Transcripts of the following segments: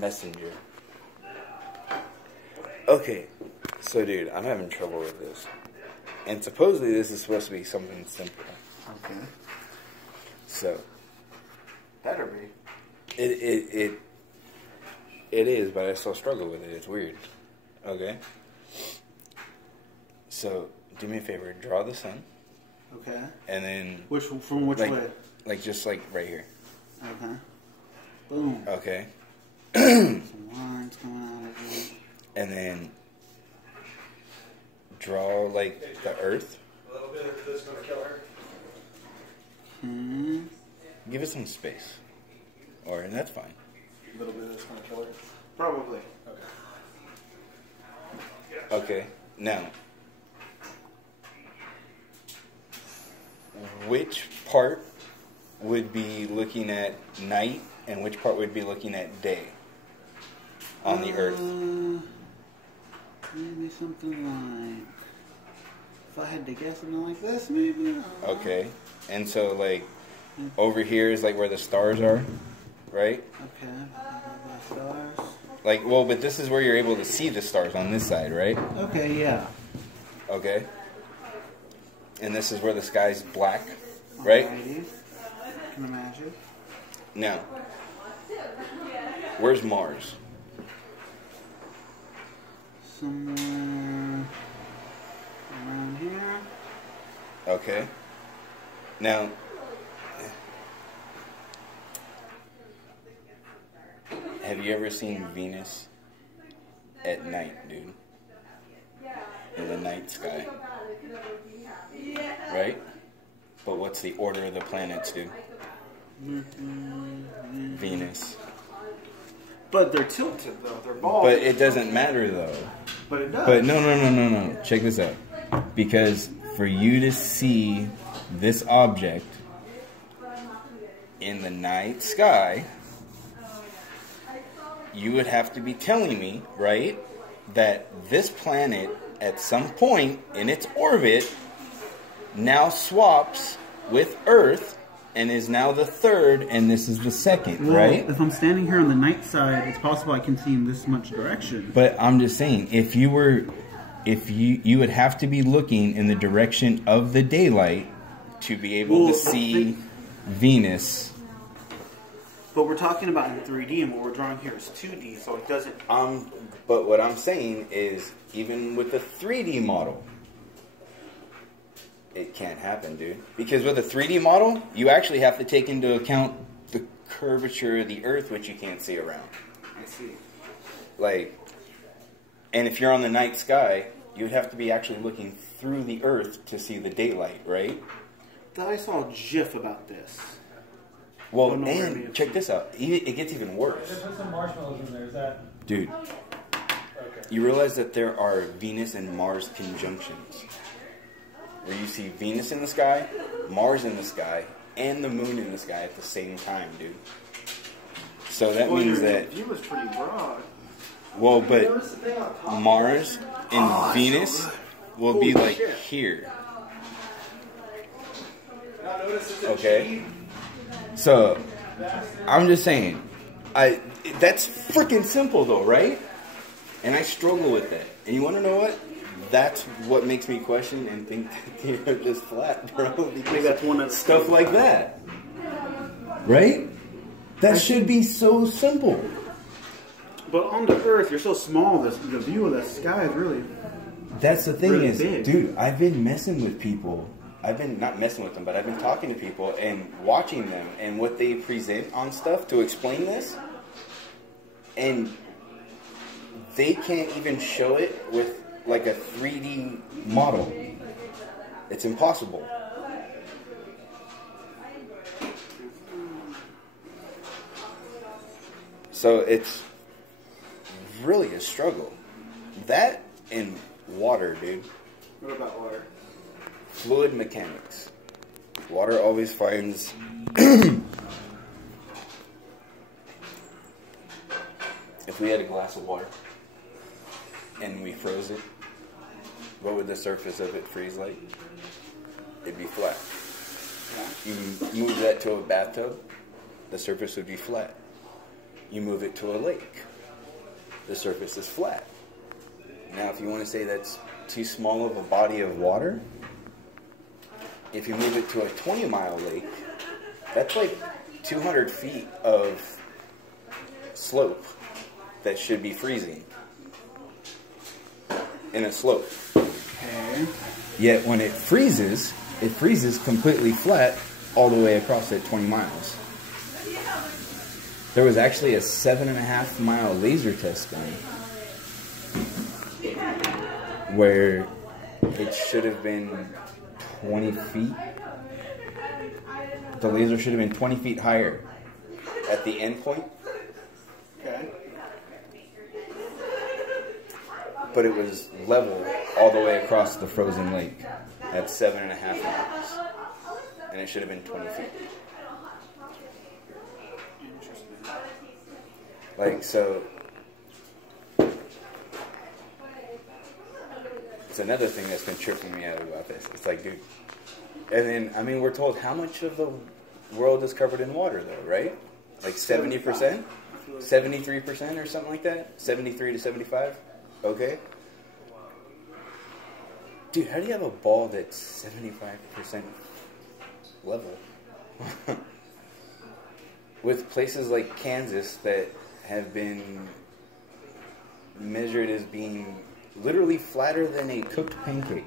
Messenger. Okay, so dude, I'm having trouble with this. And supposedly this is supposed to be something simple. Okay. So. Better be. It is, but I still struggle with it. It's weird. Okay. So, do me a favor, draw the sun. Okay. And then... From which way? Like, just like right here. Okay. Boom. Okay. Some lines coming out of it. And then draw, like, the earth. A little bit of this is going to kill her. Hmm. Give it some space. And that's fine. A little bit of this is going to kill her. Probably. Okay. Okay. Now, which part would be looking at night and which part would be looking at day on the earth? Maybe something like... If I had to guess, something like this, maybe? Okay. And so, like, over here is, like, where the stars are, right? Okay. Stars. Like, well, but this is where you're able to see the stars on this side, right? Okay, yeah. Okay. And this is where the sky's black, right? Alrighty. Can imagine. Now, where's Mars? Somewhere around here. Okay. Now, have you ever seen Venus at night, dude? In the night sky. Right? But what's the order of the planets, dude? Venus. But they're tilted, though. They're bald. But it doesn't matter, though. But it does. But no. Check this out. Because for you to see this object in the night sky, you would have to be telling me, right, that this planet at some point in its orbit now swaps with Earth and is now the third and this is the second, right? If I'm standing here on the night side, it's possible I can see in this much direction. But I'm just saying, if you would have to be looking in the direction of the daylight to be able to see Venus. But we're talking about in 3D, and what we're drawing here is 2D, so it doesn't... But what I'm saying is, even with the 3D model, it can't happen, dude. Because with a 3D model, you actually have to take into account the curvature of the Earth, which you can't see around. I see. Like, and if you're on the night sky, you would have to be actually looking through the Earth to see the daylight, right? I saw a GIF about this. Well, and check this out. It gets even worse. Just put some marshmallows in there. Is that... Dude, Okay. you realize that there are Venus and Mars conjunctions. Where you see Venus in the sky, Mars in the sky, and the moon in the sky at the same time, dude. So that means that... View was pretty broad. Well, but Mars and Venus will be like here. Okay? So, I'm just saying, that's freaking simple though, right? And I struggle with that. And you want to know what? That's what makes me question and think that the Earth is flat, bro. Because that's one of the stuff like that. Right? That should be so simple. But on the Earth, you're so small, the view of the sky is really... That's the thing really is, big. dude, I've been messing with people. I've been not messing with them, but I've been talking to people and watching them and what they present on stuff to explain this. And they can't even show it with like a 3D model. It's impossible. So it's really a struggle. That and water, dude. What about water? Fluid mechanics. Water always finds... If we had a glass of water and we froze it, what would the surface of it freeze like? It'd be flat. You move that to a bathtub, the surface would be flat. You move it to a lake, the surface is flat. Now, if you want to say that's too small of a body of water, if you move it to a 20-mile lake, that's like 200 feet of slope that should be freezing in a slope. Okay. Yet when it freezes completely flat all the way across that 20 miles. There was actually a 7.5-mile laser test done where it should have been 20 feet. The laser should have been 20 feet higher at the end point. Okay. But it was level all the way across the frozen lake at 7.5 miles. And it should have been 20 feet. Like, so, it's another thing that's been tripping me out about this. It's like, dude, and then, I mean, we're told how much of the world is covered in water, though, right? Like 70%? 73% or something like that? 73 to 75? Okay. Dude, how do you have a ball that's 75% level? With places like Kansas that have been measured as being literally flatter than a cooked pancake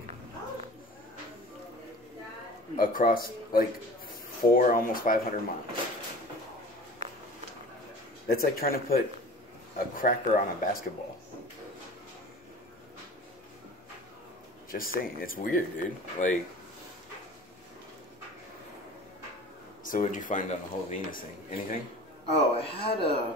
across like 4, almost 500 miles. That's like trying to put a cracker on a basketball. Just saying, it's weird, dude. Like, so what'd you find on the whole Venus thing? Anything? Oh, I had a